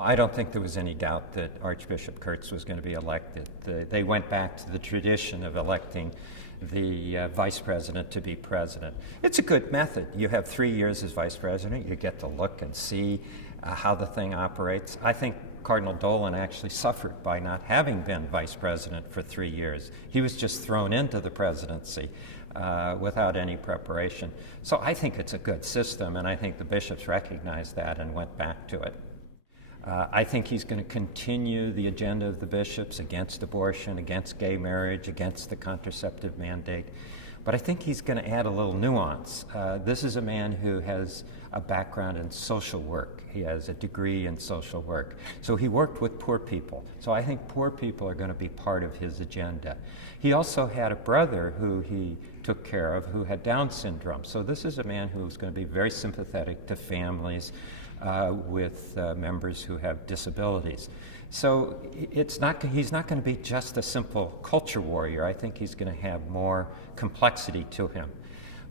I don't think there was any doubt that Archbishop Kurtz was going to be elected. They went back to the tradition of electing the vice president to be president. It's a good method. You have 3 years as vice president. You get to look and see how the thing operates. I think Cardinal Dolan actually suffered by not having been vice president for 3 years. He was just thrown into the presidency without any preparation. So I think it's a good system, and I think the bishops recognized that and went back to it. I think he's going to continue the agenda of the bishops against abortion, against gay marriage, against the contraceptive mandate. But I think he's going to add a little nuance. This is a man who has a background in social work. He has a degree in social work. So he worked with poor people. So I think poor people are going to be part of his agenda. He also had a brother who he took care of who had Down syndrome. So this is a man who's going to be very sympathetic to families with members who have disabilities. So he's not going to be just a simple culture warrior. I think he's going to have more complexity to him.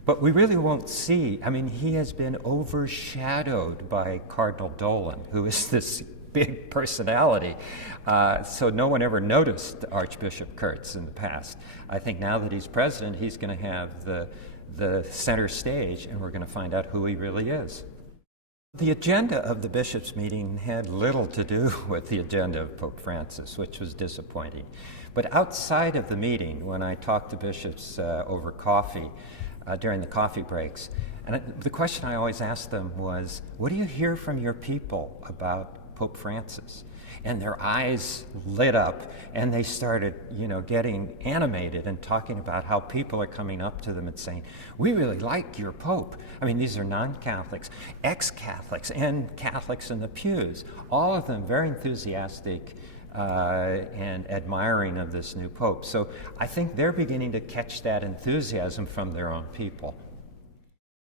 But we really won't see, I mean, he has been overshadowed by Cardinal Dolan, who is this big personality. So no one ever noticed Archbishop Kurtz in the past. I think now that he's president, he's going to have the center stage, and we're going to find out who he really is. The agenda of the bishops' meeting had little to do with the agenda of Pope Francis, which was disappointing. But outside of the meeting, when I talked to bishops over coffee, during the coffee breaks, and the question I always asked them was, what do you hear from your people about Pope Francis? And their eyes lit up, and they started, getting animated and talking about how people are coming up to them and saying, we really like your Pope. I mean, these are non-Catholics, ex-Catholics, and Catholics in the pews, all of them very enthusiastic and admiring of this new Pope. So I think they're beginning to catch that enthusiasm from their own people.